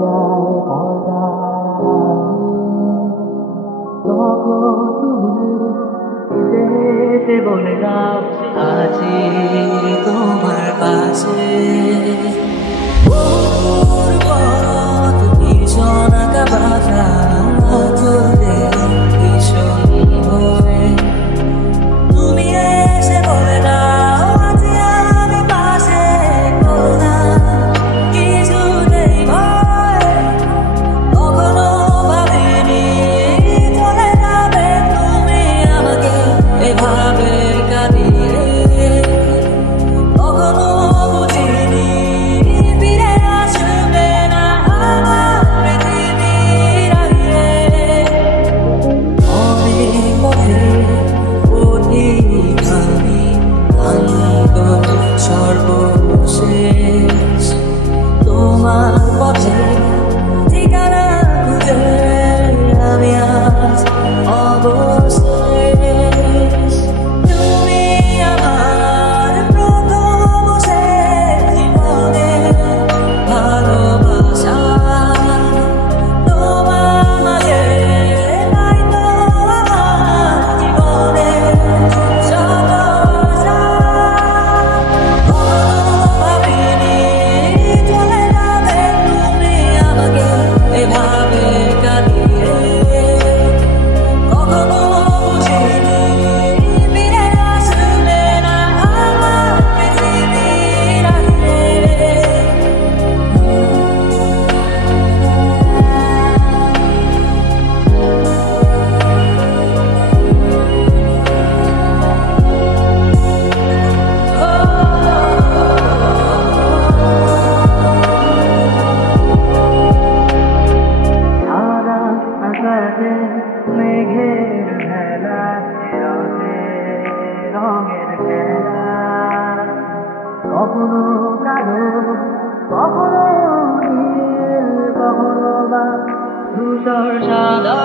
যায় তখন তুমি এসে এসে বলে দাও আছি তোমার পাশে। ভীষণ আঁকা বাধা তুলে ভীষণ ভরে তুমি এসে বলে দাও আছি আমি পাশে। করোনা কিছুতেই ভয় কখনো ভাবিনি চলে যাবে তুমি আমাকে এভাবে কাঁদিয়ে। কখনো বুঝিনি ফিরে আসবে না আমার পৃথিবীর আগে। অনেক পথে পথিক আমি ক্লান্ত সর্বশেষ তোমার পথে ঠিকানা খুঁজে আমি আজ অবশেষ। তুমি আমার প্রথম শেষ জীবনে ভালোবাসা তোমার মাঝে তাই তো আমার জীবনে সব আশা। কখনো ভাবিনি চলে যাবে তুমি আমাকে এভাবে কাঁদিয়ে। কখনো বুঝিনি ফিরে আসবে না আমার পৃথিবীর আগে। সাদা আকাশে মেঘের ভেলা রঙের খেলা কখনো কালো কখনো নীল কখনো বা ধূসর সাদা।